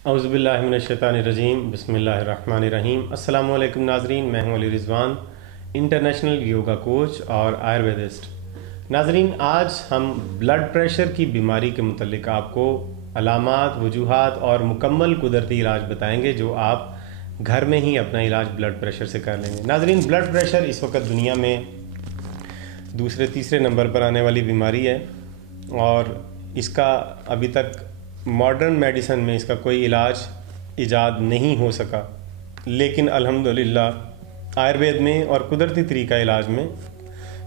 औज़ुबिल्लाहिमिनश्शैतानिर्रजीम बिस्मिल्लाहिर्रहमानिर्रहीम। अस्सलामु अलैकुम नाज़रीन, मैं हूं Ali Rizwan, international yoga coach और आयुर्वेदिस्ट। नाज़रीन, आज हम ब्लड प्रेशर की बीमारी के मुतल्लिक आपको अलामात, वजूहात और मुकम्मल कुदरती इलाज बताएंगे जो आप घर में ही अपना इलाज ब्लड प्रेशर से कर लेंगे। नाज़रीन, ब्लड प्रेशर इस वक्त दुनिया में दूसरे तीसरे नंबर पर आने वाली बीमारी है और इसका अभी तक मॉडर्न मेडिसिन में इसका कोई इलाज इजाद नहीं हो सका, लेकिन अल्हम्दुलिल्लाह आयुर्वेद में और कुदरती तरीका इलाज में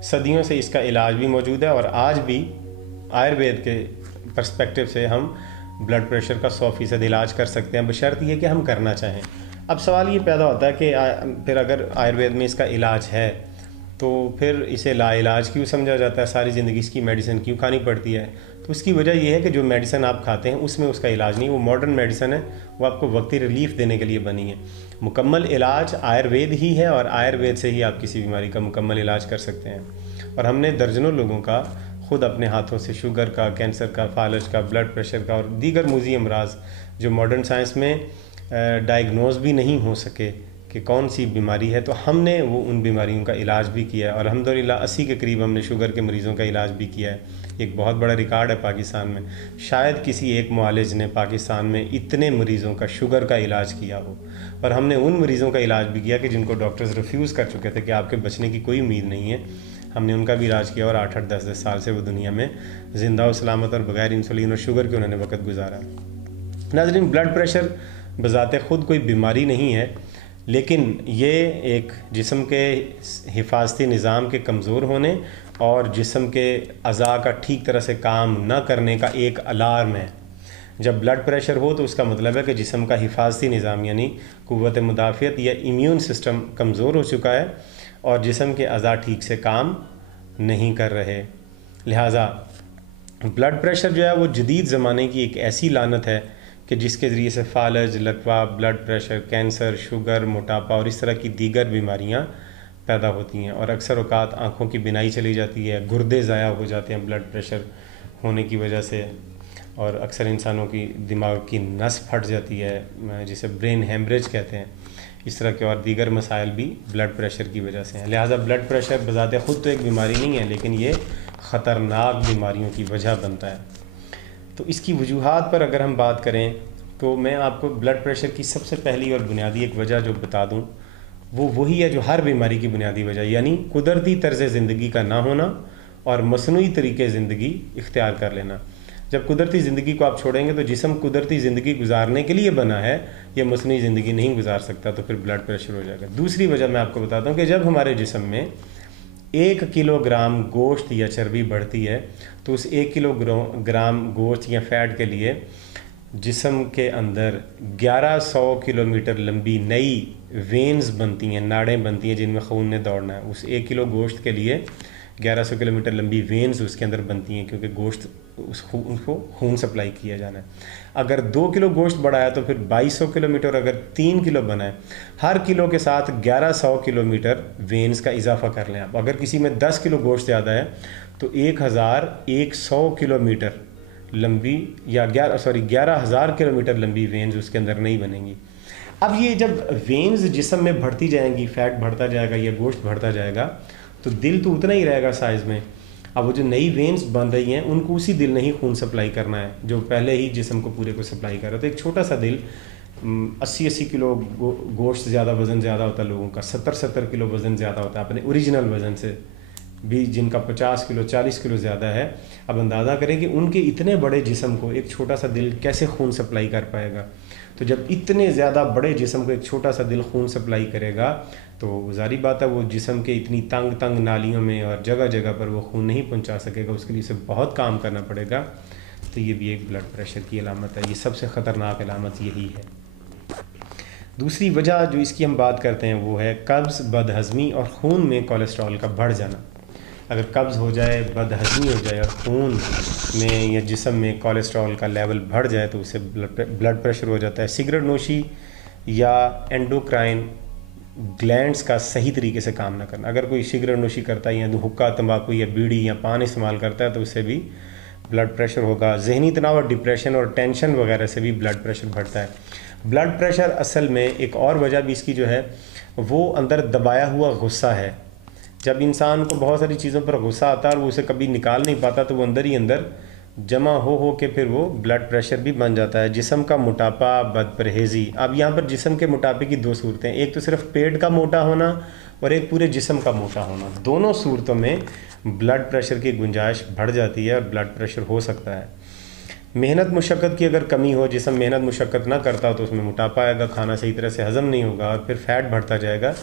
सदियों से इसका इलाज भी मौजूद है और आज भी आयुर्वेद के पर्सपेक्टिव से हम ब्लड प्रेशर का 100% इलाज कर सकते हैं, बशर्त ये कि हम करना चाहें। अब सवाल ये पैदा होता है कि फिर अगर आयुर्वेद में इसका इलाज है तो फिर इसे लाइलाज क्यों समझा जाता है, सारी ज़िंदगी इसकी मेडिसिन क्यों खानी पड़ती है? तो उसकी वजह यह है कि जो मेडिसिन आप खाते हैं उसमें उसका इलाज नहीं, वो मॉडर्न मेडिसिन है, वो आपको वक्ती रिलीफ देने के लिए बनी है। मुकम्मल इलाज आयुर्वेद ही है और आयुर्वेद से ही आप किसी बीमारी का मुकम्मल इलाज कर सकते हैं। और हमने दर्जनों लोगों का खुद अपने हाथों से शुगर का, कैंसर का, फालज का, ब्लड प्रेशर का और दीगर मूजी अमराज जो मॉडर्न साइंस में डायग्नोज भी नहीं हो सके कि कौन सी बीमारी है, तो हमने वो उन बीमारियों का इलाज भी किया है और अल्हम्दुलिल्लाह 80 के करीब हमने शुगर के मरीज़ों का इलाज भी किया है। एक बहुत बड़ा रिकॉर्ड है पाकिस्तान में, शायद किसी एक मुआलिज ने पाकिस्तान में इतने मरीज़ों का शुगर का इलाज किया हो। और हमने उन मरीज़ों का इलाज भी किया कि जिनको डॉक्टर्स रिफ्यूज़ कर चुके थे कि आपके बचने की कोई उम्मीद नहीं है, हमने उनका भी इलाज किया और 8-8, 10-10 साल से वो दुनिया में ज़िंदा और सलामत और बगैर इंसुलिन और शुगर के उन्होंने वक्त गुजारा। नाज़रीन, ब्लड प्रेशर बज़ाते ख़ुद कोई बीमारी नहीं है, लेकिन ये एक जिस्म के हिफाजती निज़ाम के कमज़ोर होने और जिस्म के अज़ा का ठीक तरह से काम न करने का एक अलार्म है। जब ब्लड प्रेशर हो तो उसका मतलब है कि जिस्म का हिफाजती निज़ाम यानी क़ुव्वत मुदाफ़ियत या इम्यून सिस्टम कमज़ोर हो चुका है और जिस्म के अज़ा ठीक से काम नहीं कर रहे। लिहाजा ब्लड प्रेशर जो है वो जदीद ज़माने की एक ऐसी लानत है कि जिसके ज़रिए से फालज, लकवा, ब्लड प्रेशर, कैंसर, शुगर, मोटापा और इस तरह की दीगर बीमारियां पैदा होती हैं और अक्सर औक़ात आँखों की बिनाई चली जाती है, गुर्दे ज़ाया हो जाते हैं ब्लड प्रेशर होने की वजह से, और अक्सर इंसानों की दिमाग की नस फट जाती है जिसे ब्रेन हेमरेज कहते हैं। इस तरह के और दीगर मसाइल भी ब्लड प्रेशर की वजह से हैं। लिहाजा ब्लड प्रेशर बज़ाते ख़ुद तो एक बीमारी नहीं है, लेकिन ये ख़तरनाक बीमारियों की वजह बनता है। तो इसकी वजूहात पर अगर हम बात करें तो मैं आपको ब्लड प्रेशर की सबसे पहली और बुनियादी एक वजह जो बता दूं, वो वही है जो हर बीमारी की बुनियादी वजह, यानी कुदरती तर्ज़ ज़िंदगी का ना होना और मसनूई तरीके ज़िंदगी इख्तियार कर लेना। जब कुदरती ज़िंदगी को आप छोड़ेंगे तो जिस्म कुदरती ज़िंदगी गुजारने के लिए बना है, ये मसनूई ज़िंदगी नहीं गुजार सकता, तो फिर ब्लड प्रेशर हो जाएगा। दूसरी वजह मैं आपको बताता हूँ कि जब हमारे जिस्म में 1 किलोग्राम गोश्त या चर्बी बढ़ती है तो उस 1 किलोग्राम गोश्त या फ़ैट के लिए जिस्म के अंदर 1100 किलोमीटर लंबी नई वेन्स बनती हैं, नाड़ें बनती हैं जिनमें खून ने दौड़ना है। उस 1 किलो गोश्त के लिए 1100 किलोमीटर लंबी वेन्स उसके अंदर बनती हैं, क्योंकि गोश्त उसको खून सप्लाई किया जाना है। अगर 2 किलो गोश्त बढ़ा है तो फिर 2200 किलोमीटर, अगर 3 किलो बना है, हर किलो के साथ 1100 किलोमीटर वेन्स का इजाफा कर लें आप। अगर किसी में 10 किलो गोश्त ज़्यादा है तो 1100 किलोमीटर लंबी या 11,000 किलोमीटर लंबी वेन्स उसके अंदर नहीं बनेंगी। अब ये जब वेन्स जिस्म में बढ़ती जाएंगी, फैट बढ़ता जाएगा या गोश्त बढ़ता जाएगा, तो दिल तो उतना ही रहेगा साइज़ में। अब वो जो नई वेन्स बन रही हैं उनको उसी दिल ने ही खून सप्लाई करना है जो पहले ही जिस्म को पूरे को सप्लाई कर रहा है। तो एक छोटा सा दिल 80-80 किलो गोश्त ज़्यादा, वज़न ज़्यादा होता है लोगों का, 70-70 किलो वज़न ज़्यादा होता है अपने ओरिजिनल वज़न से भी, जिनका 50 किलो 40 किलो ज़्यादा है। अब अंदाज़ा करें कि उनके इतने बड़े जिस्म को एक छोटा सा दिल कैसे खून सप्लाई कर पाएगा। तो जब इतने ज़्यादा बड़े जिस्म को एक छोटा सा दिल खून सप्लाई करेगा तो ज़ाहिर बात है वो जिस्म के इतनी तंग तंग नालियों में और जगह जगह पर वो खून नहीं पहुंचा सकेगा, उसके लिए उसे बहुत काम करना पड़ेगा। तो ये भी एक ब्लड प्रेशर की अलामत है, ये सबसे ख़तरनाक अलामत यही है। दूसरी वजह जो इसकी हम बात करते हैं वो है कब्ज़, बदहज़मी और खून में कोलेस्ट्रॉल का बढ़ जाना। अगर कब्ज़ हो जाए, बदहज़मी हो जाए और खून में या जिस्म में कोलेस्ट्रॉल का लेवल बढ़ जाए तो उससे ब्लड प्रेशर हो जाता है। सिगरेट नोशी या एंडोक्राइन ग्लैंड्स का सही तरीके से काम ना करना। अगर कोई सिगरेट नोशी करता है या हुक्का, तंबाकू या बीड़ी या पान इस्तेमाल करता है तो उससे भी ब्लड प्रेशर होगा। जहनी तनाव और डिप्रेशन और टेंशन वगैरह से भी ब्लड प्रेशर बढ़ता है। ब्लड प्रेशर असल में एक और वजह भी इसकी जो है वो अंदर दबाया हुआ गुस्सा है। जब इंसान को बहुत सारी चीज़ों पर गुस्सा आता है और वो उसे कभी निकाल नहीं पाता तो वो अंदर ही अंदर जमा हो के फिर वो ब्लड प्रेशर भी बन जाता है। जिस्म का मोटापा, बदपरहेज़ी। अब यहाँ पर जिस्म के मोटापे की दो सूरतें, एक तो सिर्फ पेट का मोटा होना और एक पूरे जिस्म का मोटा होना। दोनों सूरतों में ब्लड प्रेशर की गुंजाइश बढ़ जाती है और ब्लड प्रेशर हो सकता है। मेहनत मुशक्क़त की अगर कमी हो, जिस्म मेहनत मुशक्क़त ना करता हो तो उसमें मोटापा आएगा, खाना सही तरह से हज़म नहीं होगा और फिर फैट बढ़ता जाएगा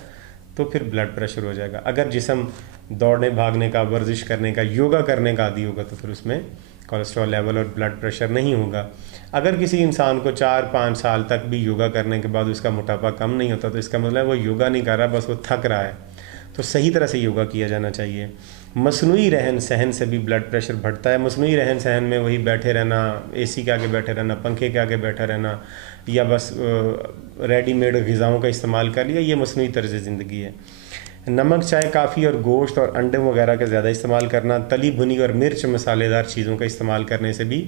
तो फिर ब्लड प्रेशर हो जाएगा। अगर जिस्म दौड़ने भागने का, वर्जिश करने का, योगा करने का आदी होगा तो फिर उसमें कोलेस्ट्रॉल लेवल और ब्लड प्रेशर नहीं होगा। अगर किसी इंसान को 4-5 साल तक भी योगा करने के बाद उसका मोटापा कम नहीं होता तो इसका मतलब वो योगा नहीं कर रहा, बस वो थक रहा है। तो सही तरह से योगा किया जाना चाहिए। मसनूई रहन सहन से भी ब्लड प्रेशर बढ़ता है। मसनूई रहन सहन में वही बैठे रहना, एसी के आगे बैठे रहना, पंखे के आगे बैठा रहना या बस रेडीमेड ग़िज़ाओं का इस्तेमाल कर लिया, ये मसनूई तर्ज़ ज़िंदगी है। नमक, चाय, काफ़ी और गोश्त और अंडे वगैरह का ज़्यादा इस्तेमाल करना, तली भुनी और मिर्च मसालेदार चीज़ों का इस्तेमाल करने से भी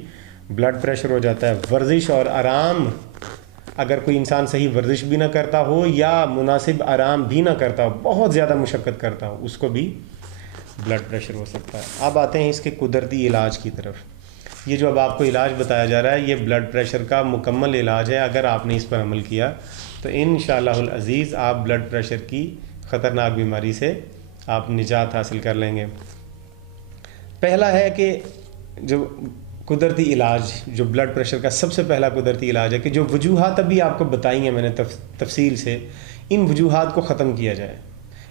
ब्लड प्रेशर हो जाता है। वर्जिश और आराम, अगर कोई इंसान सही वर्जिश भी ना करता हो या मुनासिब आराम भी ना करता हो, बहुत ज़्यादा मुशक्क़त करता हो, उसको भी ब्लड प्रेशर हो सकता है। अब आते हैं इसके कुदरती इलाज की तरफ। ये जो अब आपको इलाज बताया जा रहा है ये ब्लड प्रेशर का मुकम्मल इलाज है। अगर आपने इस पर अमल किया तो इंशाअल्लाहुल अज़ीज़ आप ब्लड प्रेशर की ख़तरनाक बीमारी से आप निजात हासिल कर लेंगे। पहला है कि जो कुदरती इलाज, जो ब्लड प्रेशर का सबसे पहला कुदरती इलाज है कि जो वजूहात अभी आपको बताई हैं मैंने तफसील से, इन वजूहात को ख़त्म किया जाए।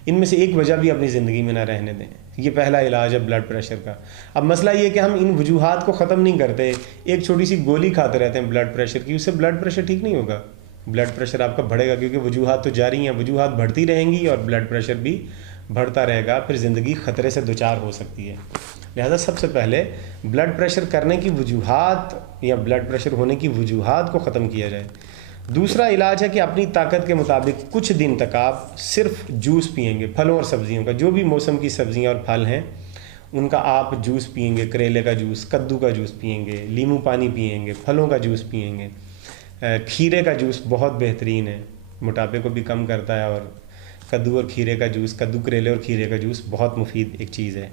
इनमें से एक वजह भी अपनी ज़िंदगी में ना रहने दें। ये पहला इलाज है ब्लड प्रेशर का। अब मसला ये है कि हम इन वजूहात को ख़त्म नहीं करते, एक छोटी सी गोली खाते रहते हैं ब्लड प्रेशर की, उससे ब्लड प्रेशर ठीक नहीं होगा। ब्लड प्रेशर आपका बढ़ेगा क्योंकि वजूहात तो जारी हैं, वजूहात बढ़ती रहेंगी और ब्लड प्रेशर भी बढ़ता रहेगा, फिर ज़िंदगी ख़तरे से दुचार हो सकती है। लिहाजा सबसे पहले ब्लड प्रेशर करने की वजूहात या ब्लड प्रेशर होने की वजूहात को ख़त्म किया जाए। दूसरा इलाज है कि अपनी ताकत के मुताबिक कुछ दिन तक आप सिर्फ जूस पिएंगे, फलों और सब्ज़ियों का, जो भी मौसम की सब्ज़ियाँ और फल हैं उनका आप जूस पिएंगे। करेले का जूस, कद्दू का जूस पिएंगे, नींबू पानी पिएंगे, फलों का जूस पिएंगे। खीरे का जूस बहुत बेहतरीन है, मोटापे को भी कम करता है। और कद्दू और खीरे का जूस, कद्दू, करेले और खीरे का जूस बहुत मुफीद एक चीज़ है।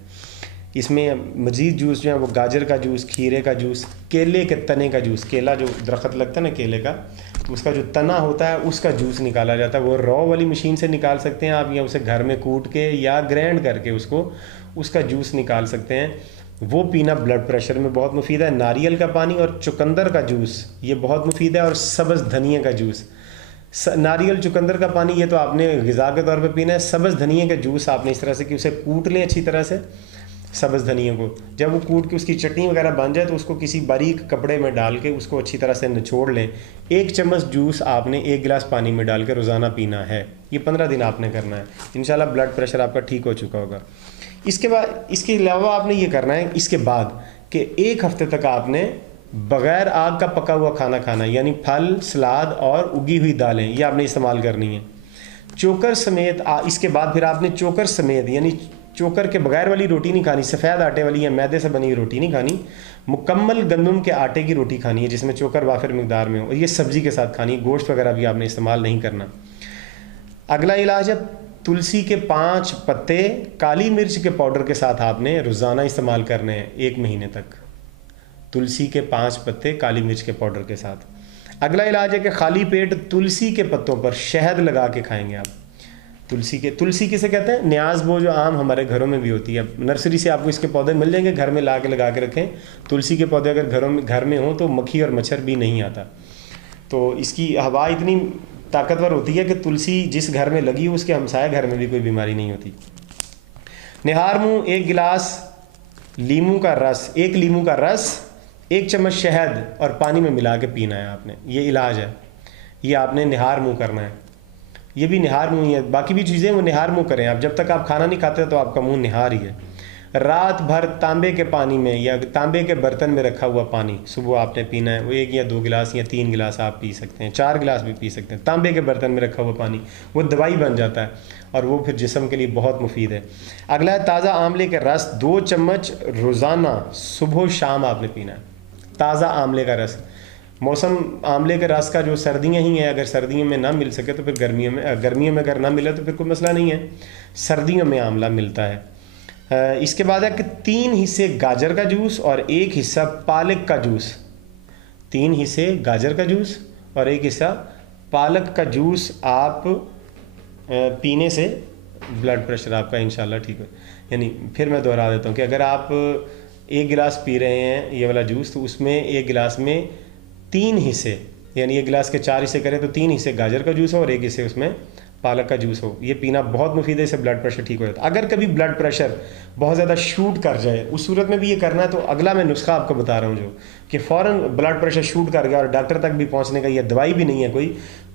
इसमें मज़ीद जूस जो है वो गाजर का जूस, खीरे का जूस, केले के तने का जूस, केला जो दरख्त लगता है ना केले का, तो उसका जो तना होता है उसका जूस निकाला जाता है। वो रॉ वाली मशीन से निकाल सकते हैं आप, या उसे घर में कूट के या ग्राइंड करके उसका जूस निकाल सकते हैं। वो पीना ब्लड प्रेशर में बहुत मुफीद है। नारियल का पानी और चुकंदर का जूस ये बहुत मुफीद है। और सब्ज़ धनिया का जूस, नारियल चुकंदर का पानी ये तो आपने ग़िज़ा के तौर पे पीना है। सब्ज़ धनिया का जूस आपने इस तरह से कि उसे कूट लें अच्छी तरह से, सब्ज़ धनिया को जब वो कूट के उसकी चटनी वगैरह बन जाए तो उसको किसी बारीक कपड़े में डाल के उसको अच्छी तरह से निचोड़ लें। 1 चम्मच जूस आपने 1 गिलास पानी में डाल के रोज़ाना पीना है। ये 15 दिन आपने करना है। इंशाल्लाह ब्लड प्रेशर आपका ठीक हो चुका होगा। इसके बाद, इसके अलावा आपने ये करना है इसके बाद कि 1 हफ़्ते तक आपने बग़ैर आग का पका हुआ खाना खाना, यानी फल, सलाद और उगी हुई दालें ये आपने इस्तेमाल करनी है। चोकर समेत इसके बाद फिर आपने चोकर समेत, यानी चोकर के बगैर वाली रोटी नहीं खानी, सफ़ेद आटे वाली या मैदे से बनी हुई रोटी नहीं खानी, मुकम्मल गंदम के आटे की रोटी खानी है जिसमें चोकर वाफिर मिकदार में हो। और ये सब्ज़ी के साथ खानी है, गोश्त वगैरह भी आपने इस्तेमाल नहीं करना। अगला इलाज है तुलसी के 5 पत्ते काली मिर्च के पाउडर के साथ आपने रोज़ाना इस्तेमाल करने हैं 1 महीने तक। तुलसी के 5 पत्ते काली मिर्च के पाउडर के साथ। अगला इलाज है कि खाली पेट तुलसी के पत्तों पर शहद लगा के खाएंगे आप। तुलसी किसे कहते हैं? न्याज, वो जो आम हमारे घरों में भी होती है। नर्सरी से आपको इसके पौधे मिल जाएंगे, घर में ला के लगा के रखें। तुलसी के पौधे अगर घर में हो तो मक्खी और मच्छर भी नहीं आता। तो इसकी हवा इतनी ताकतवर होती है कि तुलसी जिस घर में लगी हो उसके हमसाए घर में भी कोई बीमारी नहीं होती। निहार मुँह 1 गिलास लीमू का रस, 1 लीमू का रस 1 चम्मच शहद और पानी में मिला के पीना है आपने। ये इलाज है, ये आपने निहार मुँह करना है। ये भी निहार मुँह ही है, बाकी भी चीज़ें वो निहार मुँह करें आप। जब तक आप खाना नहीं खाते तो आपका मुँह निहार ही है। रात भर तांबे के पानी में या तांबे के बर्तन में रखा हुआ पानी सुबह आपने पीना है, वो 1 या 2 गिलास या 3 गिलास आप पी सकते हैं, 4 गिलास भी पी सकते हैं। तांबे के बर्तन में रखा हुआ पानी वो दवाई बन जाता है और वो फिर जिस्म के लिए बहुत मुफीद है। अगला है ताज़ा आंवले के रस, 2 चम्मच रोज़ाना सुबह शाम आपने पीना है। ताज़ा आंवले का रस, मौसम आंवले के रस का जो सर्दियाँ ही हैं, अगर सर्दियों में ना मिल सके तो फिर गर्मियों में अगर ना मिले तो फिर कोई मसला नहीं है, सर्दियों में आंवला मिलता है। इसके बाद है कि 3 हिस्से गाजर का जूस और 1 हिस्सा पालक का जूस। 3 हिस्से गाजर का जूस और 1 हिस्सा पालक का जूस आप पीने से ब्लड प्रेशर आपका इंशाल्लाह ठीक हो। यानी फिर मैं दोहरा देता हूँ कि अगर आप 1 गिलास पी रहे हैं ये वाला जूस, तो उसमें 1 गिलास में 3 हिस्से, यानी 1 गिलास के 4 हिस्से करें तो 3 हिस्से गाजर का जूस हो और 1 हिस्से उसमें पालक का जूस हो। ये पीना बहुत मुफीद है, इससे ब्लड प्रेशर ठीक हो जाता है। अगर कभी ब्लड प्रेशर बहुत ज़्यादा शूट कर जाए, उस सूरत में भी ये करना है, तो अगला मैं नुस्खा आपको बता रहा हूँ जो कि फ़ौरन ब्लड प्रेशर शूट कर गया और डॉक्टर तक भी पहुँचने का ये दवाई भी नहीं है कोई,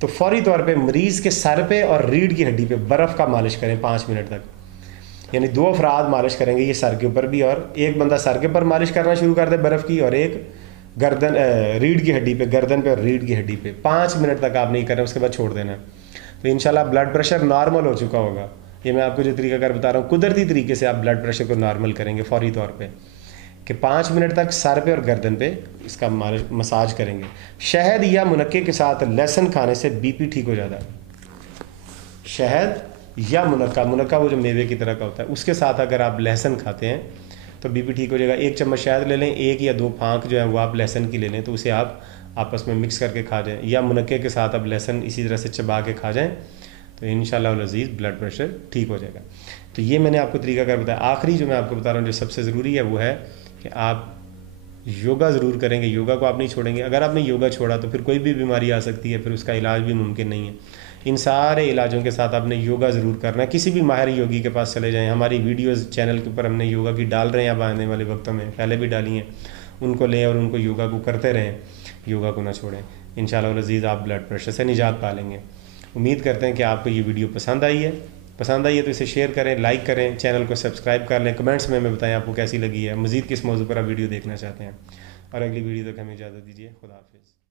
तो फौरी तौर पर मरीज़ के सर पे और रीढ़ की हड्डी पे बर्फ़ का मालिश करें 5 मिनट तक। यानी 2 अफराद मालिश करेंगे ये सर के ऊपर भी, और एक बंदा सर के ऊपर मालिश करना शुरू कर दे बर्फ़ की, और एक गर्दन रीढ़ की हड्डी पे, गर्दन पे और रीढ़ की हड्डी पे 5 मिनट तक आप नहीं करना, उसके बाद छोड़ देना है। तो इंशाल्लाह ब्लड प्रेशर नॉर्मल हो चुका होगा। ये मैं आपको जो तरीकाकार बता रहा हूँ, कुदरती तरीके से आप ब्लड प्रेशर को नॉर्मल करेंगे फौरी तौर पे, कि 5 मिनट तक सर पे और गर्दन पे इसका मसाज करेंगे। शहद या मुनक्के के साथ लहसुन खाने से बीपी ठीक हो जाता है। शहद या मुनक्का वो जो मेवे की तरह का होता है, उसके साथ अगर आप लहसुन खाते हैं तो बीपी ठीक हो जाएगा। 1 चम्मच शहद ले लें, 1 या 2 फांक जो है वो आप लहसुन की ले लें, तो उसे आप आपस में मिक्स करके खा जाएं, या मुनक्के के साथ आप लहसुन इसी तरह से चबा के खा जाएं, तो इंशाल्लाह अज़ीज़ ब्लड प्रेशर ठीक हो जाएगा। तो ये मैंने आपको तरीकाकार बताया। आखिरी जो मैं आपको बता रहा हूँ जो सबसे ज़रूरी है वो है कि आप योगा ज़रूर करेंगे, योगा को आप नहीं छोड़ेंगे। अगर आपने योगा छोड़ा तो फिर कोई भी बीमारी आ सकती है, फिर उसका इलाज भी मुमकिन नहीं है। इन सारे इलाजों के साथ आपने योगा ज़रूर करना है। किसी भी माहिर योगी के पास चले जाएं, हमारी वीडियोस चैनल के ऊपर हमने योगा की डाल रहे हैं अब आने वाले वक्तों में, पहले भी डाली हैं, उनको लें और उनको योगा को करते रहें, योगा को ना छोड़ें। इंशाअल्लाह अज़ीज़ आप ब्लड प्रेशर से निजात पा लेंगे। उम्मीद करते हैं कि आपको ये वीडियो पसंद आई है तो इसे शेयर करें, लाइक करें, चैनल को सब्सक्राइब कर लें, कमेंट्स में हमें बताएं आपको कैसी लगी है, मज़ीद किस मौजू पर आप वीडियो देखना चाहते हैं। और अगली वीडियो तक हमें इजाज़त दीजिए। खुदा हाफिज़।